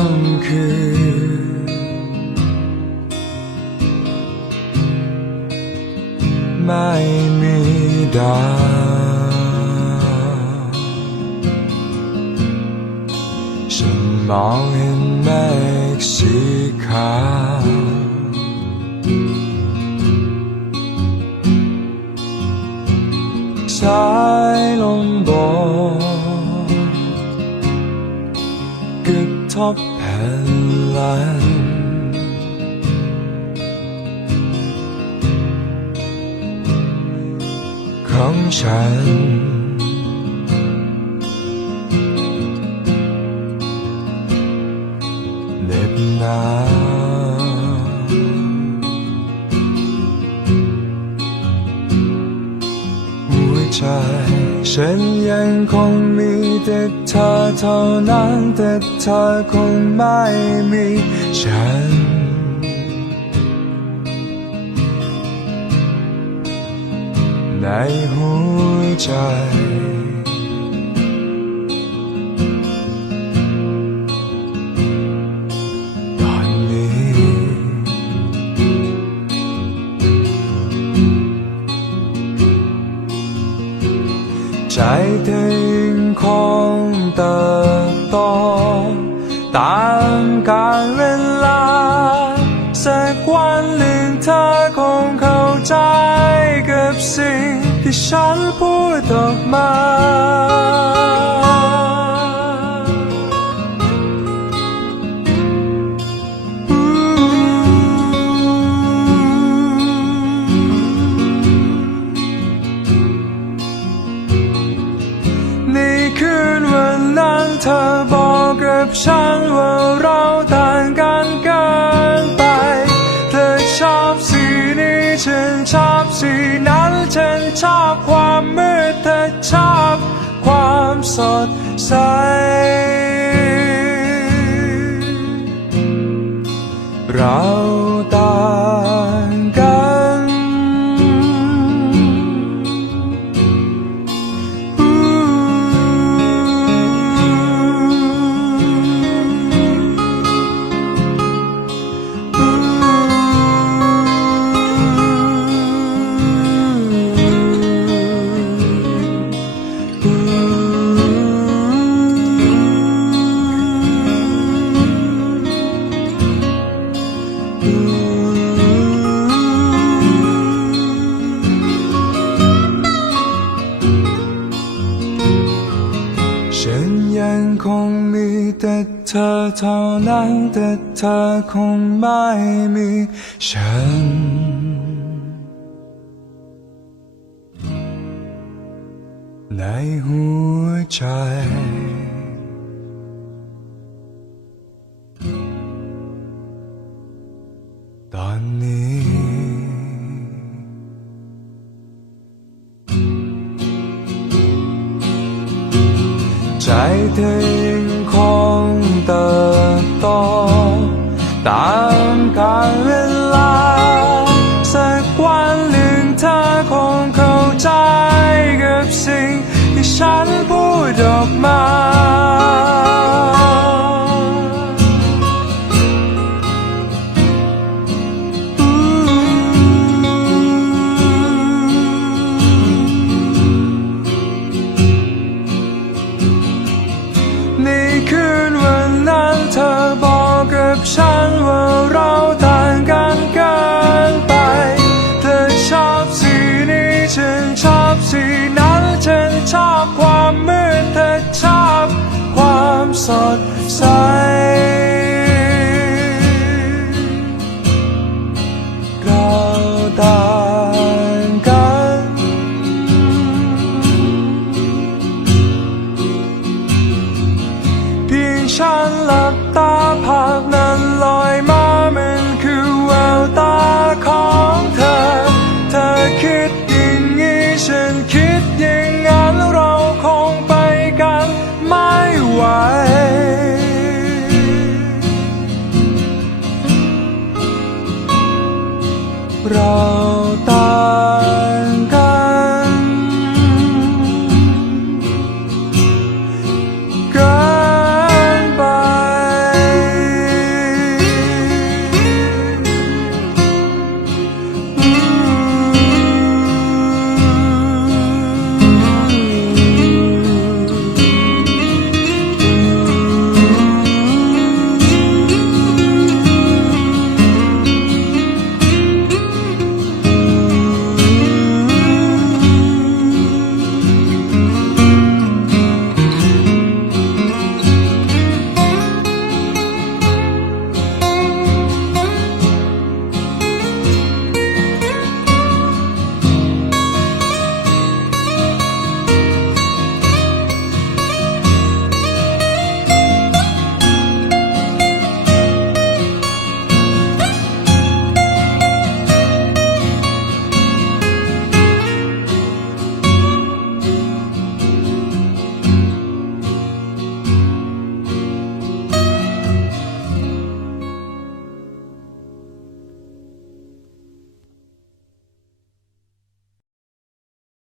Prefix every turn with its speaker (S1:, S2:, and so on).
S1: ำคืน ไม่มีดาวฉันมองเห็นเมฆสีขาว ระทบแผ่นหลังของฉันเหน็บหนาหัวใจ ฉันยังคงมีแต่เธอเท่านั้นแต่เธอคงไม่มีฉัน ในหัวใจ ตามกาลเวลา สักวันหนึ่งเธอคงเข้าใจกับสิ่งที่ฉันพูดออกมา คืนวันนั้นเธอบอกกับฉันว่าเราต่างกันเกินไป เธอชอบสีนี้ฉันชอบสีนั้นฉันชอบความมืดเธอชอบความสดใส คงมีแต่เธอเท่านั้นแต่เธอคงไม่มีฉัน ในหัวใจตอนนี้ใจเธอ ตามกาลเวลา สักวันหนึ่งเธอคงเข้าใจกับสิ่งที่ฉันพูดออกมา ว่าเราต่างกันเกินไป เธอชอบสีนี้ฉันชอบสีนั้นฉันชอบความมืดเธอชอบความสดใสเราต่างกัน เพียงฉันหลับตาภาพนั้น